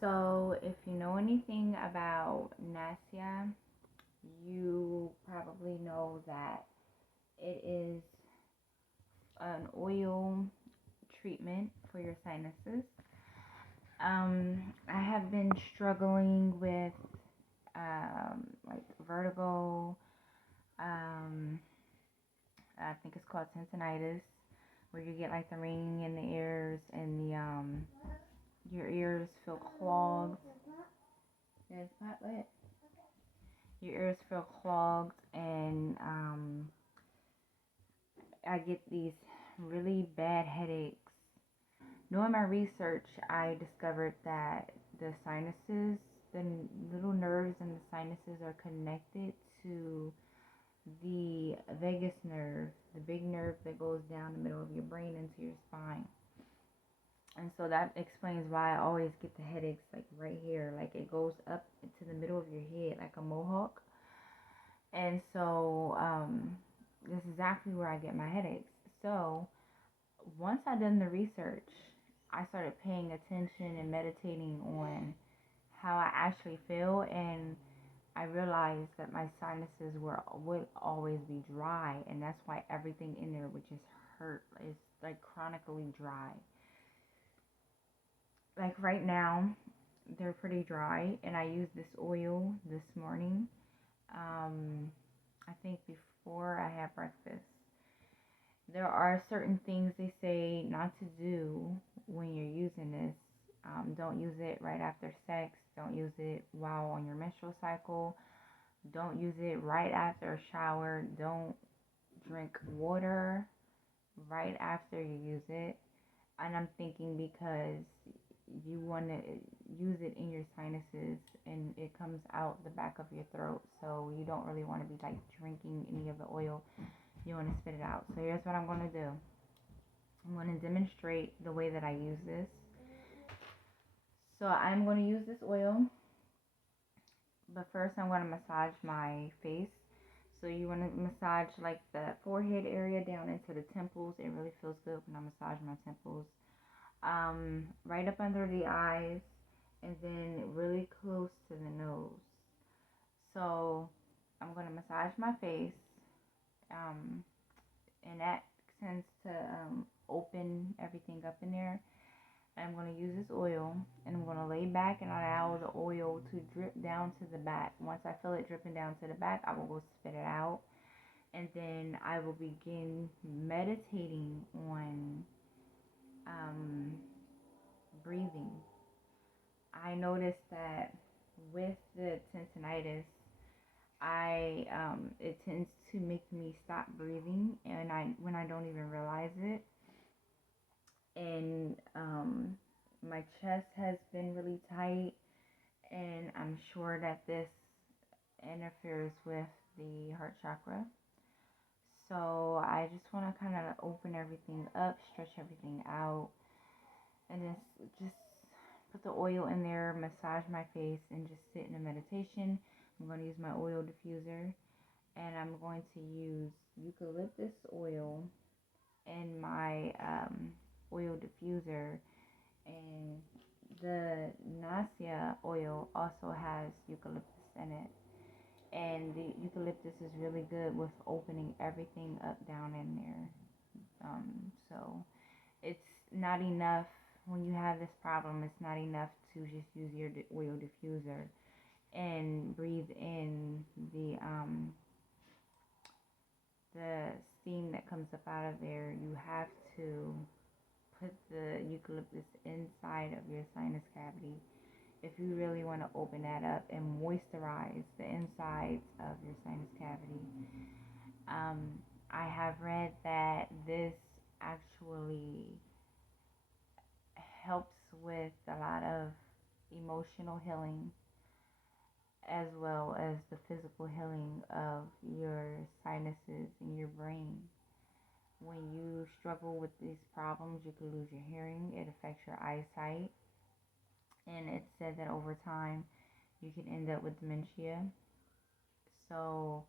So, if you know anything about Nasya, you probably know that it is an oil treatment for your sinuses. I have been struggling with like vertigo. Um, I think it's called tinnitus, where you get like the ringing in the ears and the your ears feel clogged. Yes, what? Your ears feel clogged, and I get these really bad headaches. Doing my research, I discovered that the sinuses, the little nerves in the sinuses, are connected to the vagus nerve, the big nerve that goes down the middle of your brain into your spine. And so that explains why I always get the headaches like right here, like it goes up into the middle of your head like a mohawk. And so this is exactly where I get my headaches. So once I done the research, I started paying attention and meditating on how I actually feel, and I realized that my sinuses would always be dry, and that's why everything in there would just hurt. It's like chronically dry. Like right now, they're pretty dry, and I used this oil this morning. I think before I had breakfast. There are certain things they say not to do when you're using this. Don't use it right after sex. Don't use it while on your menstrual cycle. Don't use it right after a shower. Don't drink water right after you use it. And I'm thinking because you want to use it in your sinuses and it comes out the back of your throat, so you don't really want to be like drinking any of the oil. You want to spit it out. So here's what I'm going to do. I'm going to demonstrate the way that I use this. So I'm going to use this oil, but first I'm going to massage my face. So you want to massage like the forehead area down into the temples. It really feels good when I massage my temples. Right up under the eyes, and then really close to the nose. So I'm going to massage my face, and that tends to open everything up in there. I'm going to use this oil, and I'm going to lay back and allow the oil to drip down to the back. Once I feel it dripping down to the back, I will go spit it out, and then I will begin meditating on breathing. I noticed that with the tinnitus, I it tends to make me stop breathing, and I when I don't even realize it. And my chest has been really tight, and I'm sure that this interferes with the heart chakra. So I just want to kind of open everything up, stretch everything out, and just put the oil in there, massage my face, and just sit in a meditation. I'm going to use my oil diffuser, and I'm going to use eucalyptus oil in my oil diffuser. And the Nasya oil also has eucalyptus in it. And the eucalyptus is really good with opening everything up down in there. So it's not enough when you have this problem. It's not enough to just use your oil diffuser and breathe in the steam that comes up out of there. You have to put the eucalyptus inside of your sinus cavity if you really want to open that up and moisturize the insides of your sinus cavity. I have read that this actually helps with a lot of emotional healing as well as the physical healing of your sinuses and your brain. When you struggle with these problems, you can lose your hearing, it affects your eyesight, and it's said that over time you can end up with dementia. So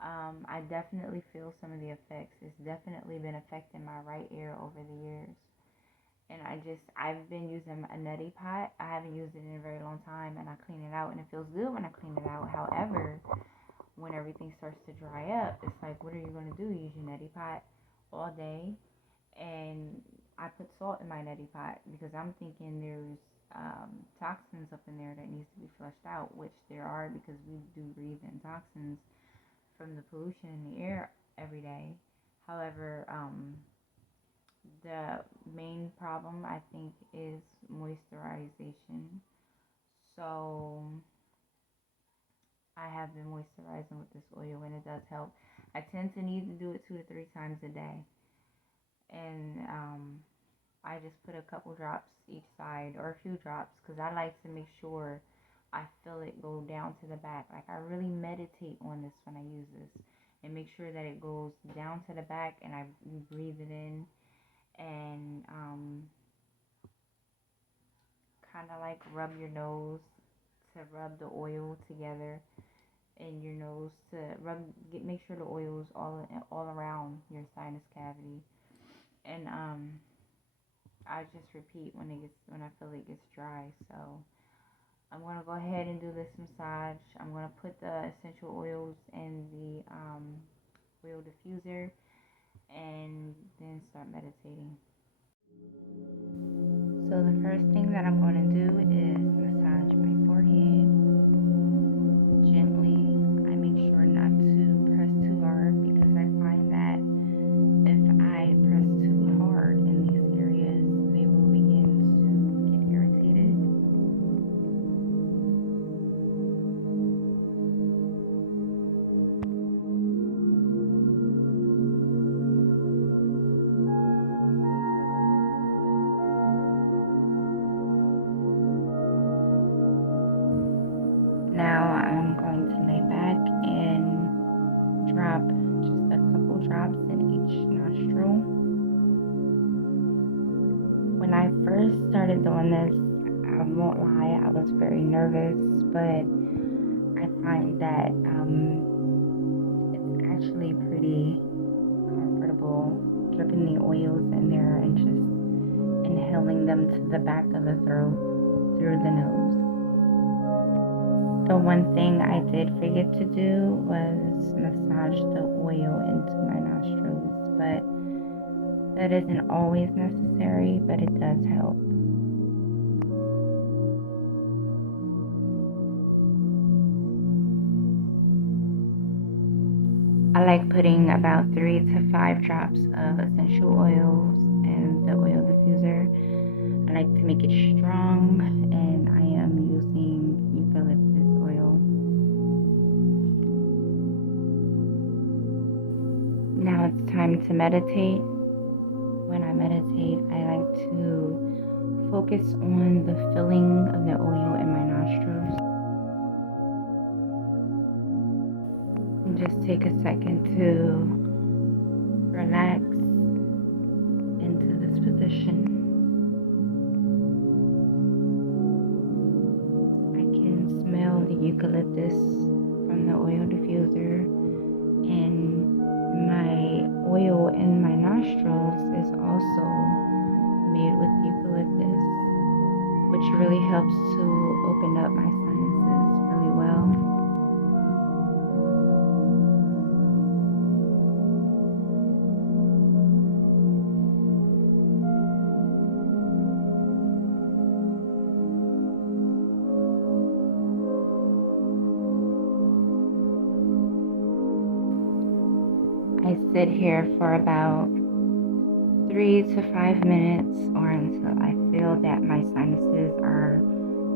I definitely feel some of the effects. It's definitely been affecting my right ear over the years. And I've been using a neti pot. I haven't used it in a very long time, and I clean it out, and it feels good when I clean it out. However, when everything starts to dry up, it's like, what are you going to do? Use your neti pot all day? And I put salt in my neti pot because I'm thinking there's toxins up in there that needs to be flushed out, which there are because we do breathe in toxins from the pollution in the air every day. However, the main problem I think is moisturization. So I have been moisturizing with this oil and it does help. I tend to need to do it 2 to 3 times a day. And I just put a couple drops each side or a few drops because I like to make sure I feel it go down to the back. Like I really meditate on this when I use this and make sure that it goes down to the back and I breathe it in and kind of like rub your nose to rub the oil together in your nose to make sure the oil is all around your sinus cavity. And I just repeat when I feel it gets dry. So I'm gonna go ahead and do this massage. I'm gonna put the essential oils in the oil diffuser and then start meditating. So the first thing that I'm gonna do is massage my forehead gently. I make sure not to press too hard because I find that if I press too hard in these areas, they will begin to get irritated. Now I'm going to lay back and drop just a couple drops in each nostril. When I first started doing this, I won't lie, I was very nervous, but I find that it's actually pretty comfortable dripping the oils in there and just inhaling them to the back of the throat through the nose. The one thing I did forget to do was massage the oil into my nostrils, but that isn't always necessary, but it does help. I like putting about 3 to 5 drops of essential oils in the oil diffuser. I like to make it strong, and I am using eucalyptus oil. Now it's time to meditate. When I meditate, I like to focus on the filling of the oil in my nostrils. And just take a second to relax into this position. I can smell the eucalyptus from the oil diffuser, and my oil in my nostrils is also made with eucalyptus, which really helps to open up my sinuses really well. I sit here for about 3 to 5 minutes or until I feel that my sinuses are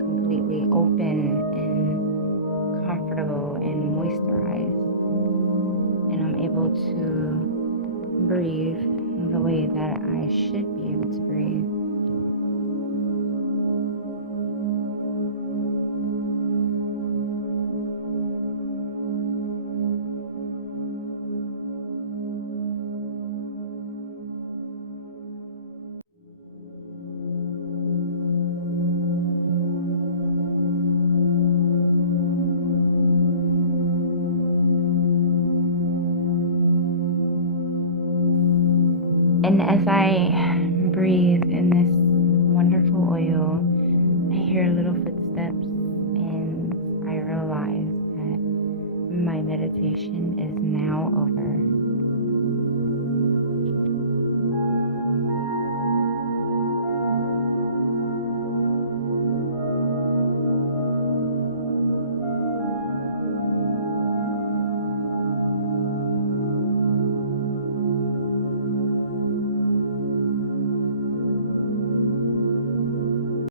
completely open and comfortable and moisturized, and I'm able to breathe the way that I should be able to breathe. And as I breathe in this wonderful oil, I hear little footsteps and I realize that my meditation is now